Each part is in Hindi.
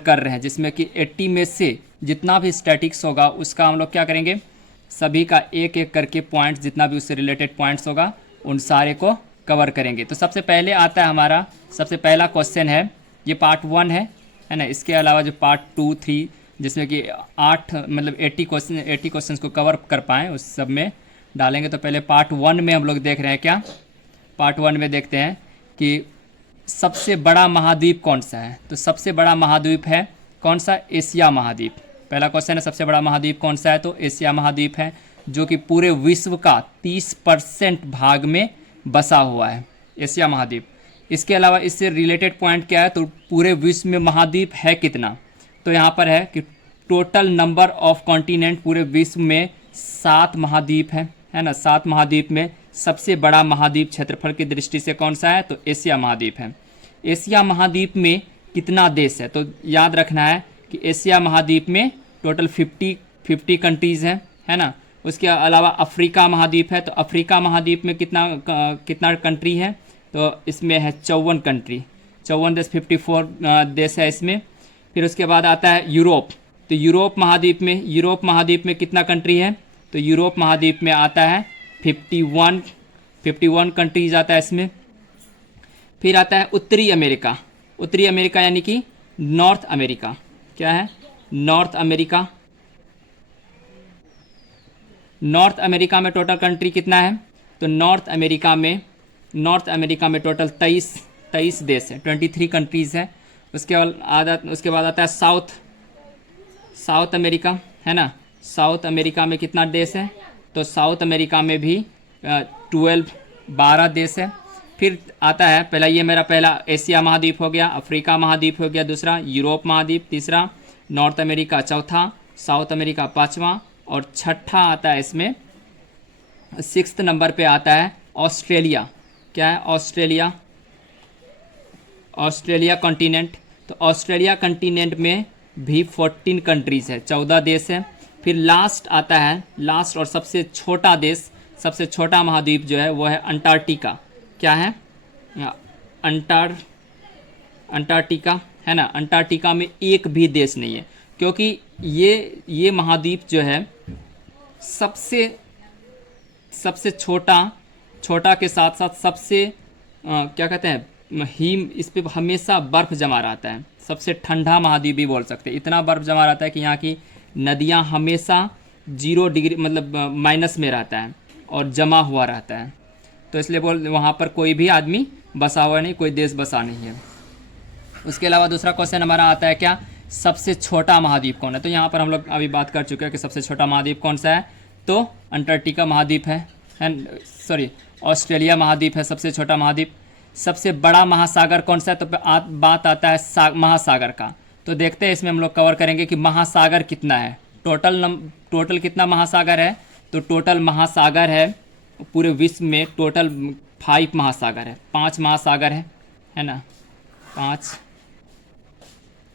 कर रहे हैं, जिसमें कि 80 में से जितना भी स्टैटिक्स होगा उसका हम लोग क्या करेंगे, सभी का एक एक करके पॉइंट्स, जितना भी उससे रिलेटेड पॉइंट्स होगा उन सारे को कवर करेंगे। तो सबसे पहले आता है हमारा, सबसे पहला क्वेश्चन है, ये पार्ट 1 है ना। इसके अलावा जो पार्ट 2, 3 जिसमें कि 8 मतलब 80 क्वेश्चन को कवर कर पाएँ उस सब में डालेंगे। तो पहले पार्ट 1 में हम लोग देख रहे हैं क्या, पार्ट 1 में देखते हैं कि सबसे बड़ा महाद्वीप कौन सा है। तो सबसे बड़ा महाद्वीप है कौन सा, एशिया महाद्वीप। पहला क्वेश्चन है सबसे बड़ा महाद्वीप कौन सा है, तो एशिया महाद्वीप है, जो कि पूरे विश्व का 30% भाग में बसा हुआ है एशिया महाद्वीप। इसके अलावा इससे रिलेटेड पॉइंट क्या है, तो पूरे विश्व में महाद्वीप है कितना, तो यहाँ पर है कि टोटल नंबर ऑफ कॉन्टिनेंट पूरे विश्व में 7 महाद्वीप है ना। 7 महाद्वीप में सबसे बड़ा महाद्वीप क्षेत्रफल की दृष्टि से कौन सा है, तो एशिया महाद्वीप है। एशिया महाद्वीप में कितना देश है, तो याद रखना है कि एशिया महाद्वीप में टोटल 50 कंट्रीज़ है ना। उसके अलावा अफ्रीका महाद्वीप है, तो अफ्रीका महाद्वीप में कितना कंट्री है, तो इसमें है 54 कंट्री, 54 देश, 54 देश है इसमें। फिर उसके बाद आता है यूरोप, तो यूरोप महाद्वीप में कितना कंट्री है, तो यूरोप महाद्वीप में आता है 51 कंट्रीज आता है इसमें। फिर आता है उत्तरी अमेरिका यानी कि नॉर्थ अमेरिका, क्या है, नॉर्थ अमेरिका में टोटल कंट्री कितना है, तो नॉर्थ अमेरिका में टोटल 23 देश है, 23 कंट्रीज़ है। उसके बाद आता है साउथ अमेरिका, है ना। साउथ अमेरिका में कितना देश है, तो साउथ अमेरिका में भी 12 देश है। फिर आता है पहला एशिया महाद्वीप हो गया, अफ्रीका महाद्वीप हो गया दूसरा, यूरोप महाद्वीप तीसरा, नॉर्थ अमेरिका चौथा, साउथ अमेरिका पाँचवा, और छठा आता है इसमें 6th नंबर पे आता है ऑस्ट्रेलिया। क्या है, ऑस्ट्रेलिया कॉन्टिनेंट। तो ऑस्ट्रेलिया कॉन्टिनेंट में भी 14 कंट्रीज़ है, 14 देश है। फिर लास्ट आता है, लास्ट और सबसे छोटा देश, सबसे छोटा महाद्वीप जो है वो है अंटार्कटिका। क्या है, अंटार्कटिका, है ना। अंटार्कटिका में एक भी देश नहीं है, क्योंकि ये महाद्वीप जो है सबसे छोटा के साथ साथ सबसे क्या कहते हैं, हिम, इस पे हमेशा बर्फ़ जमा रहता है। सबसे ठंडा महाद्वीप भी बोल सकते हैं, इतना बर्फ़ जमा रहता है कि यहाँ की नदियाँ हमेशा 0 डिग्री मतलब माइनस में रहता है और जमा हुआ रहता है। तो इसलिए वहाँ पर कोई भी आदमी बसा हुआ नहीं, कोई देश बसा नहीं है। उसके अलावा दूसरा क्वेश्चन हमारा आता है क्या, सबसे छोटा महाद्वीप कौन है। तो यहाँ पर हम लोग अभी बात कर चुके हैं कि सबसे छोटा महाद्वीप कौन सा है, तो अंटार्कटिका महाद्वीप है ऑस्ट्रेलिया महाद्वीप है सबसे छोटा महाद्वीप। सबसे बड़ा महासागर कौन सा है, तो बात आता है महासागर का। तो देखते हैं इसमें हम लोग कवर करेंगे कि महासागर कितना है, टोटल कितना महासागर है। तो टोटल महासागर है पूरे विश्व में टोटल 5 महासागर है, 5 महासागर है ना, 5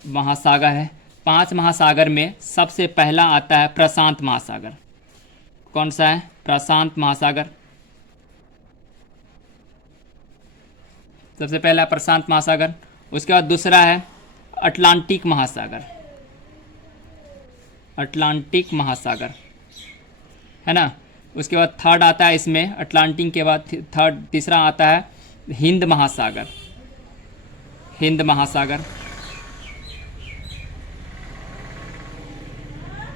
महासागर है। 5 महासागर में सबसे पहला आता है प्रशांत महासागर। कौन सा है, प्रशांत महासागर, सबसे पहला प्रशांत महासागर। उसके बाद दूसरा है अटलांटिक महासागर, है ना। उसके बाद थर्ड आता है इसमें अटलांटिक के बाद तीसरा आता है हिंद महासागर।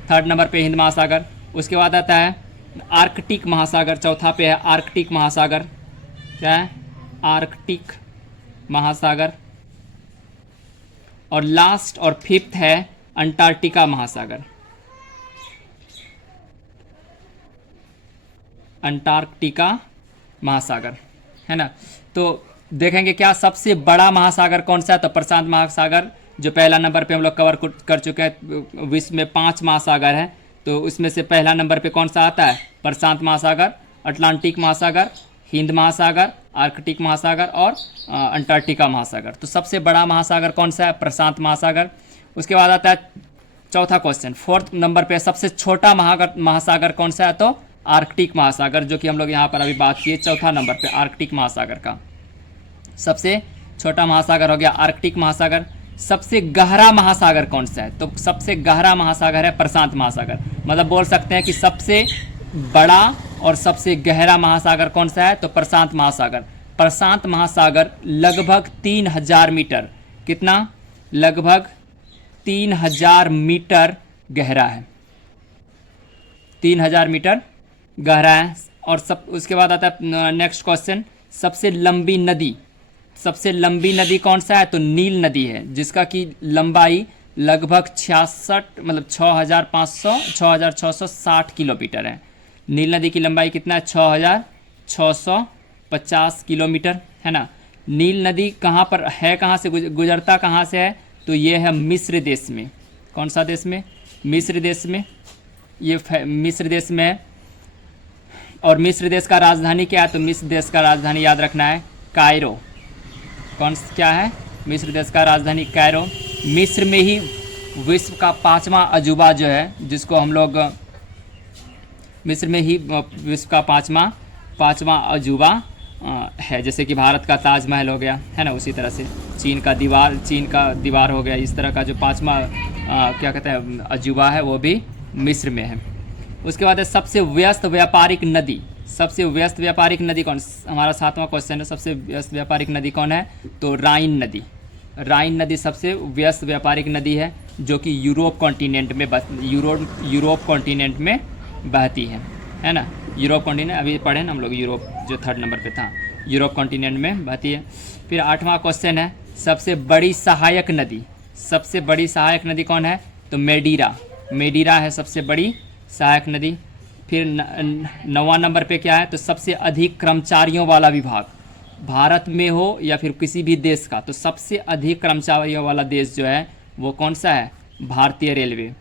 थर्ड नंबर पे हिंद महासागर। उसके बाद आता है आर्कटिक महासागर, चौथा पे है आर्कटिक महासागर। क्या है, आर्कटिक महासागर। और लास्ट और 5th है अंटार्कटिका महासागर, है ना। तो देखेंगे क्या सबसे बड़ा महासागर कौन सा है, तो प्रशांत महासागर जो पहला नंबर पे हम लोग कवर कर चुके हैं। विश्व में 5 महासागर हैं, तो उसमें से पहला नंबर पे कौन सा आता है, प्रशांत महासागर, अटलांटिक महासागर, हिंद महासागर, आर्कटिक महासागर और अंटार्कटिका महासागर। तो सबसे बड़ा महासागर कौन सा है, प्रशांत महासागर। उसके बाद आता है चौथा क्वेश्चन, 4th नंबर पे सबसे छोटा महासागर कौन सा है, तो आर्कटिक महासागर, जो कि हम लोग यहाँ पर अभी बात किए। चौथा नंबर पे आर्कटिक महासागर का सबसे छोटा महासागर हो गया आर्कटिक महासागर। सबसे गहरा महासागर कौन सा है? तो सबसे गहरा महासागर है प्रशांत महासागर। मतलब बोल सकते हैं कि सबसे बड़ा और सबसे गहरा महासागर कौन सा है? तो प्रशांत महासागर। प्रशांत महासागर लगभग 3000 मीटर, कितना? लगभग 3000 मीटर गहरा है, 3000 मीटर गहरा है। और सब उसके बाद आता है नेक्स्ट क्वेश्चन, सबसे लंबी नदी, सबसे लंबी नदी कौन सा है? तो नील नदी है, जिसका की लंबाई लगभग 66 मतलब 6660 किलोमीटर है। नील नदी की लंबाई कितना है? 6650 किलोमीटर, है ना। नील नदी कहाँ पर है, कहाँ से गुजरता कहाँ से है? तो ये है मिस्र देश में। कौन सा देश में? मिस्र देश में। ये मिस्र देश में है। और मिस्र देश का राजधानी क्या है? तो मिस्र देश का राजधानी याद रखना है कायरो। कौन क्या है? मिस्र देश का राजधानी कायरो। मिस्र में ही विश्व का 5वां अजूबा जो है, जिसको हम लोग मिस्र में ही विश्व का पाँचवां अजूबा है। जैसे कि भारत का ताजमहल हो गया, है ना, उसी तरह से चीन का दीवार हो गया। इस तरह का जो 5वां क्या कहते हैं अजूबा है, वो भी मिस्र में है। उसके बाद है सबसे व्यस्त व्यापारिक नदी। सबसे व्यस्त व्यापारिक नदी कौन? हमारा 7वां क्वेश्चन है, सबसे व्यस्त व्यापारिक नदी कौन है? तो राइन नदी। राइन नदी सबसे व्यस्त व्यापारिक नदी है, जो कि यूरोप कॉन्टिनेंट में बहती है ना। यूरोप कॉन्टिनेंट अभी पढ़े ना हम लोग, यूरोप जो 3rd नंबर पे था, यूरोप कॉन्टिनेंट में बहती है। फिर 8वां क्वेश्चन है सबसे बड़ी सहायक नदी। सबसे बड़ी सहायक नदी कौन है? तो मेडीरा है सबसे बड़ी सहायक नदी। फिर 9वां नंबर पे क्या है? तो सबसे अधिक कर्मचारियों वाला विभाग, भारत में हो या फिर किसी भी देश का, तो सबसे अधिक कर्मचारियों वाला देश जो है वो कौन सा है? भारतीय रेलवे।